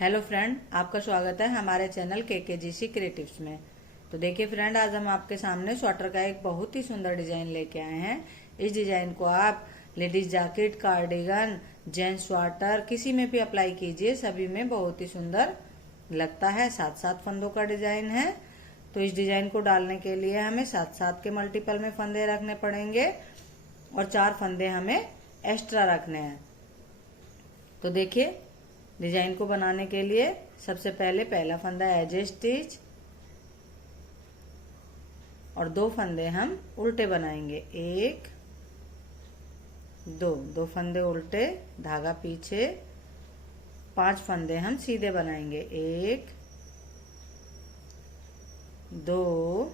Hello friend, आपका स्वागत है हमारे चैनल केकेजीसी क्रिएटिव्स में। तो देखिए फ्रेंड, आज हम आपके सामने स्वेटर का एक बहुत ही सुंदर डिजाइन लेके आए हैं। इस डिजाइन को आप ladies jacket, cardigan, gents sweater किसी में भी अप्लाई कीजिए, सभी में बहुत ही सुंदर लगता है। 7-7 फंदों का डिजाइन है। तो इस डिजाइन को डालने के लिए हमें 7-7 के मल्टीपल में फंदे रखने पड़ेंगे और 4 फंदे हमें एक्स्ट्रा रखने हैं। तो देखिए, डिजाइन को बनाने के लिए सबसे पहले पहला फंदा एज स्टिच और 2 फंदे हम उल्टे बनाएंगे। 1 2 फंदे उल्टे, धागा पीछे। 5 फंदे हम सीधे बनाएंगे। 1 2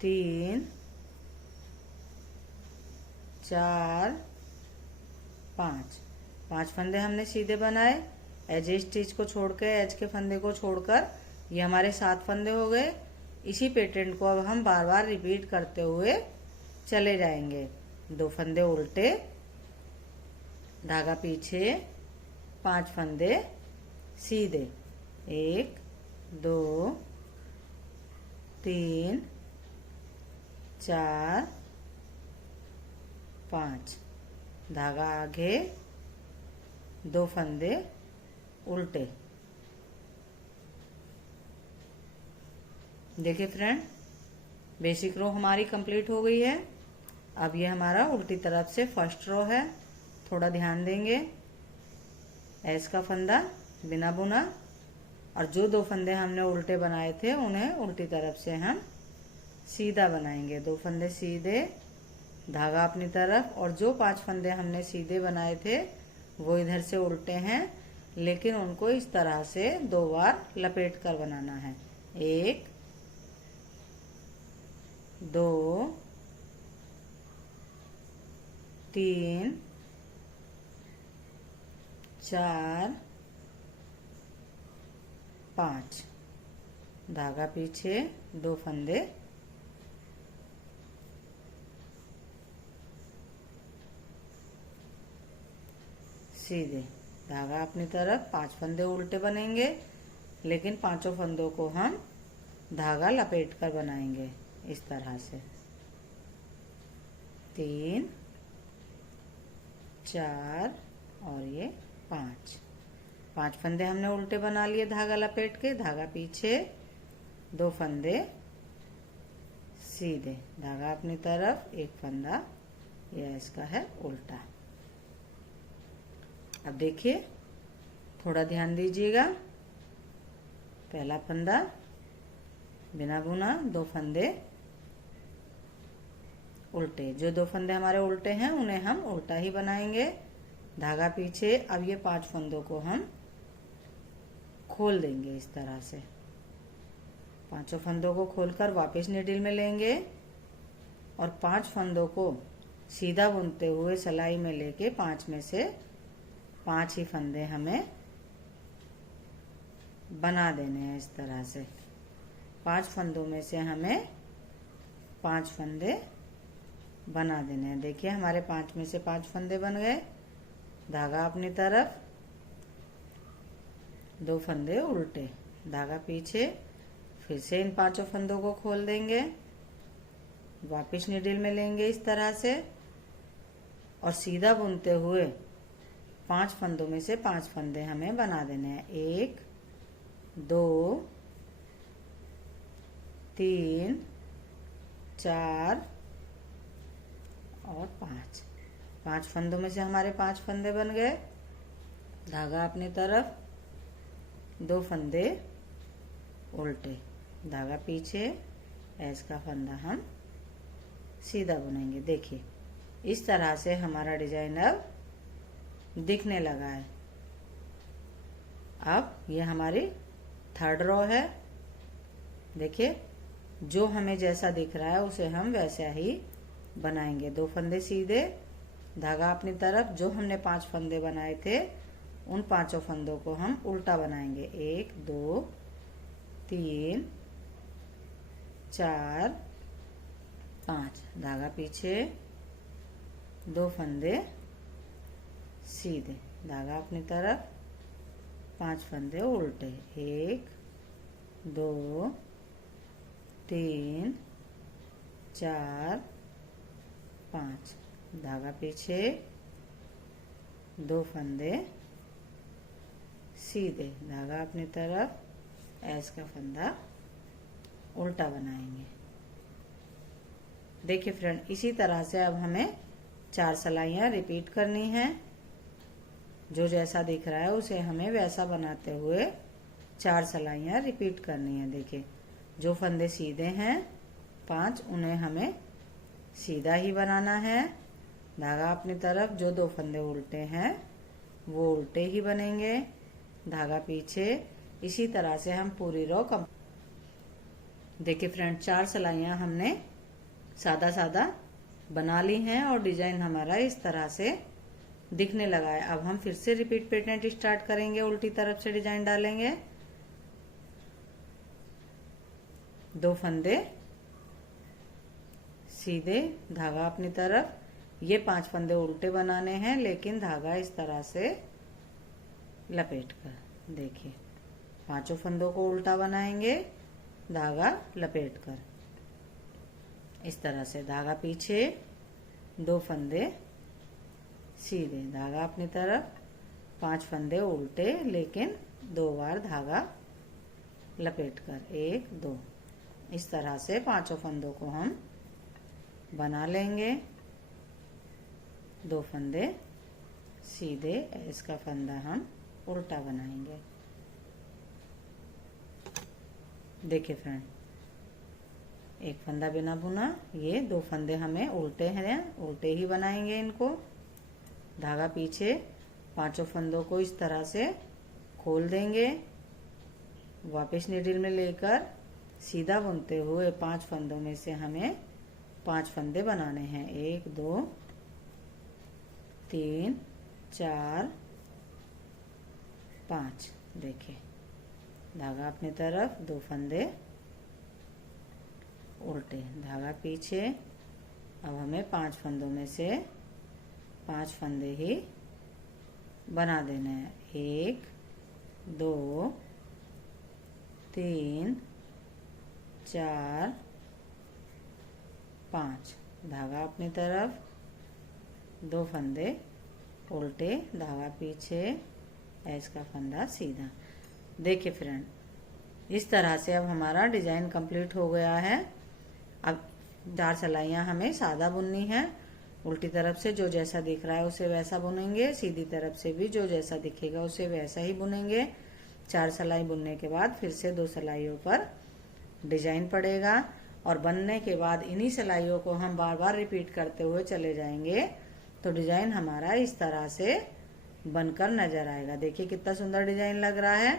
3 4 5 फंदे हमने सीधे बनाए। एज स्टिच को छोड़कर, एज के फंदे को छोड़कर ये हमारे 7 फंदे हो गए। इसी पैटर्न को अब हम बार बार रिपीट करते हुए चले जाएंगे। 2 फंदे उल्टे, धागा पीछे, 5 फंदे सीधे। 1 2 3 4 5, धागा आगे, 2 फंदे उल्टे। देखिए फ्रेंड, बेसिक रो हमारी कंप्लीट हो गई है। अब ये हमारा उल्टी तरफ से फर्स्ट रो है। थोड़ा ध्यान देंगे। एस का फंदा बिना बुना और जो 2 फंदे हमने उल्टे बनाए थे उन्हें उल्टी तरफ से हम सीधा बनाएंगे। 2 फंदे सीधे, धागा अपनी तरफ, और जो 5 फंदे हमने सीधे बनाए थे वो इधर से उल्टे हैं, लेकिन उनको इस तरह से 2 बार लपेट कर बनाना है। 1 2 3 4 5, धागा पीछे, 2 फंदे सीधे, धागा अपनी तरफ। 5 फंदे उल्टे बनेंगे, लेकिन 5 फंदों को हम धागा लपेट कर बनाएंगे इस तरह से। 3 4 और ये 5 फंदे हमने उल्टे बना लिए धागा लपेट के। धागा पीछे, 2 फंदे सीधे, धागा अपनी तरफ, 1 फंदा यह इसका है उल्टा। अब देखिए, थोड़ा ध्यान दीजिएगा। पहला फंदा बिना बुना, 2 फंदे उल्टे। जो 2 फंदे हमारे उल्टे हैं उन्हें हम उल्टा ही बनाएंगे। धागा पीछे। अब ये 5 फंदों को हम खोल देंगे इस तरह से। 5 फंदों को खोलकर वापस नीडल में लेंगे और 5 फंदों को सीधा बुनते हुए सिलाई में लेके 5 में से 5 ही फंदे हमें बना देने हैं इस तरह से। 5 फंदों में से हमें 5 फंदे बना देने हैं। देखिए, हमारे 5 में से 5 फंदे बन गए। धागा अपनी तरफ, 2 फंदे उल्टे, धागा पीछे। फिर से इन 5 फंदों को खोल देंगे, वापिस नीडल में लेंगे इस तरह से और सीधा बुनते हुए 5 फंदों में से 5 फंदे हमें बना देने हैं। 1 2 3 4 और 5 फंदों में से हमारे 5 फंदे बन गए। धागा अपनी तरफ, 2 फंदे उल्टे, धागा पीछे, एस का फंदा हम सीधा बुनेंगे। देखिए, इस तरह से हमारा डिजाइन अब दिखने लगा है। अब ये हमारी 3rd रो है। देखिए, जो हमें जैसा दिख रहा है उसे हम वैसा ही बनाएंगे। 2 फंदे सीधे, धागा अपनी तरफ। जो हमने 5 फंदे बनाए थे उन 5 फंदों को हम उल्टा बनाएंगे। 1 2 3 4 5, धागा पीछे, 2 फंदे सीधे, धागा अपनी तरफ, 5 फंदे उल्टे, 1 2 3 4 5, धागा पीछे, 2 फंदे सीधे, धागा अपनी तरफ, ऐस का फंदा उल्टा बनाएंगे। देखिए फ्रेंड, इसी तरह से अब हमें 4 सिलाइयाँ रिपीट करनी है। जो जैसा दिख रहा है उसे हमें वैसा बनाते हुए 4 सिलाइयाँ रिपीट करनी है। देखिए, जो फंदे सीधे हैं 5, उन्हें हमें सीधा ही बनाना है, धागा अपनी तरफ। जो 2 फंदे उल्टे हैं वो उल्टे ही बनेंगे, धागा पीछे। इसी तरह से हम पूरी रो कम। देखिए फ्रेंड, 4 सिलाइयाँ हमने सादा सादा बना ली हैं और डिजाइन हमारा इस तरह से दिखने लगा है। अब हम फिर से रिपीट पैटर्न स्टार्ट करेंगे, उल्टी तरफ से डिजाइन डालेंगे। 2 फंदे सीधे, धागा अपनी तरफ। ये 5 फंदे उल्टे बनाने हैं, लेकिन धागा इस तरह से लपेट कर। देखिए, 5 फंदों को उल्टा बनाएंगे, धागा लपेट कर। इस तरह से धागा पीछे, 2 फंदे सीधे, धागा अपनी तरफ, 5 फंदे उल्टे, लेकिन 2 बार धागा लपेट कर, 1 2। इस तरह से 5 फंदों को हम बना लेंगे। 2 फंदे सीधे, इसका फंदा हम उल्टा बनाएंगे। देखिए फ्रेंड, 1 फंदा बिना बुना, ये 2 फंदे हमें उल्टे हैं, उल्टे ही बनाएंगे इनको। धागा पीछे, 5 फंदों को इस तरह से खोल देंगे, वापस नीडल में लेकर सीधा बुनते हुए 5 फंदों में से हमें 5 फंदे बनाने हैं। 1 2 3 4 5। देखिए, धागा अपनी तरफ, 2 फंदे उल्टे, धागा पीछे। अब हमें 5 फंदों में से 5 फंदे ही बना देने हैं। 1 2 3 4 5, धागा अपनी तरफ, 2 फंदे उल्टे, धागा पीछे, ऐस का फंदा सीधा। देखिए फ्रेंड, इस तरह से अब हमारा डिजाइन कंप्लीट हो गया है। अब 4 सिलाइयाँ हमें सादा बुननी है। उल्टी तरफ से जो जैसा दिख रहा है उसे वैसा बुनेंगे, सीधी तरफ से भी जो जैसा दिखेगा उसे वैसा ही बुनेंगे। 4 सिलाई बुनने के बाद फिर से 2 सिलाइयों पर डिजाइन पड़ेगा और बनने के बाद इन्हीं सिलाइयों को हम बार बार रिपीट करते हुए चले जाएंगे, तो डिजाइन हमारा इस तरह से बनकर नजर आएगा। देखिए कितना सुंदर डिजाइन लग रहा है।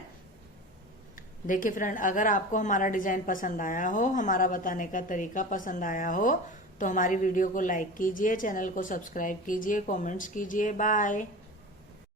देखिए फ्रेंड, अगर आपको हमारा डिजाइन पसंद आया हो, हमारा बताने का तरीका पसंद आया हो, तो हमारी वीडियो को लाइक कीजिए, चैनल को सब्सक्राइब कीजिए, कमेंट्स कीजिए। बाय।